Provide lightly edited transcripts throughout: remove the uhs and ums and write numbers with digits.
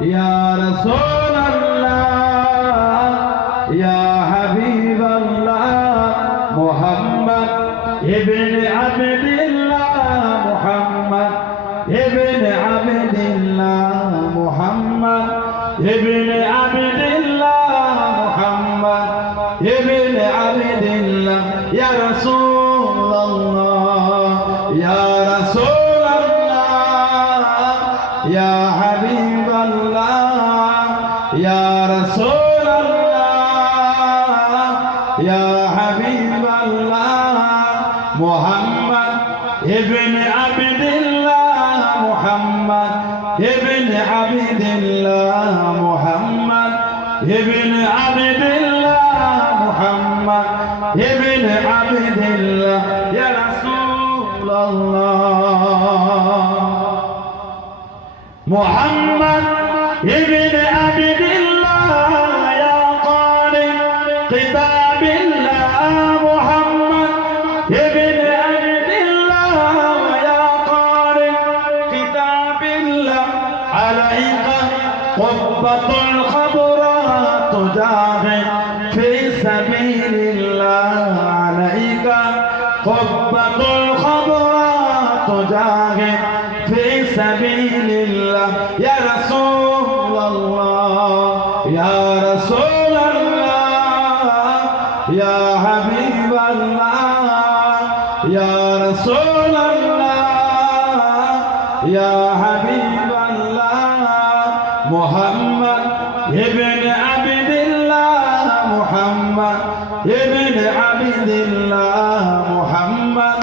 ইয়া রাসূলুল্লাহ ইয়া হাবিবাল্লাহ মুহাম্মদ ইবনে আবদিল্লাহ মুহাম্মদ ইবনে আবদিল্লাহ মুহাম্মদ ইবনে আবদিল্লাহ মুহাম্মদ ইবনে আবদিল্লাহ ইয়া রাসূলুল্লাহ ইয়া রাসূলুল্লাহ ইয়া হাবিবাল্লাহ ইয়া রাসূলুল্লাহ ইয়া হাবিবাল্লাহ মুহাম্মদ ইবনে আবদিল্লাহ মুহাম্মদ ইবনে আবদিল্লাহ মুহাম্মদ ইবনে আবদিল্লাহ মুহাম্মদ ইবনে আবদিল্লাহ ইয়া রাসূলুল্লাহ মুহাম্মদ ইবনে আবদিল্লাহ ইয়া ক্বারি কিতাবিল্লাহ মুহাম্মদ ইবনে আবদিল্লাহ ইয়া ক্বারি কিতাবিল্লাহ আলাইকা قبة الخضراء تجاهد في سبيل الله عليك قبة الخضراء تجاهد في سبيل الله يا رسول الله يا رسول الله يا حبيب الله يا رسول الله يا حبيب الله محمد ابن عبد الله محمد ابن عبد الله محمد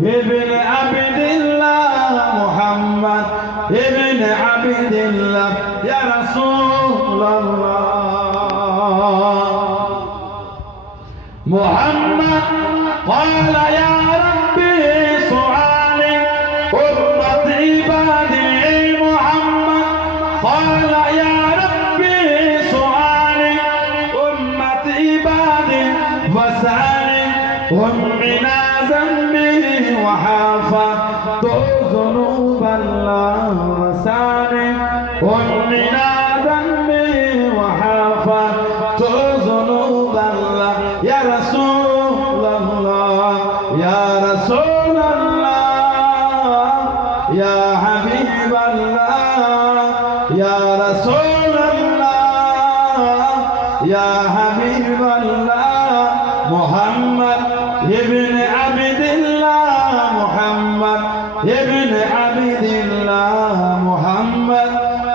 ابن عبد الله محمد ابن عبد الله يا رسول الله محمد قال يا ربي سؤالي أمة عبادي محمد قال يا ربي سؤالي أمة عبادي وسألي أمنا ذنبي وحافظت ذنوب الله وسألي أمنا ذنبي وحافظت ذنوب الله يا رسول الله يا رسول الله يا حبيب الله يا رسول الله يا حبيب الله محمد ابن عبد الله محمد ابن عبد الله محمد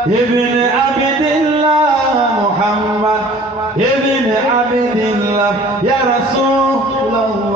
ابن عبد الله محمد ابن عبد الله يا رسول الله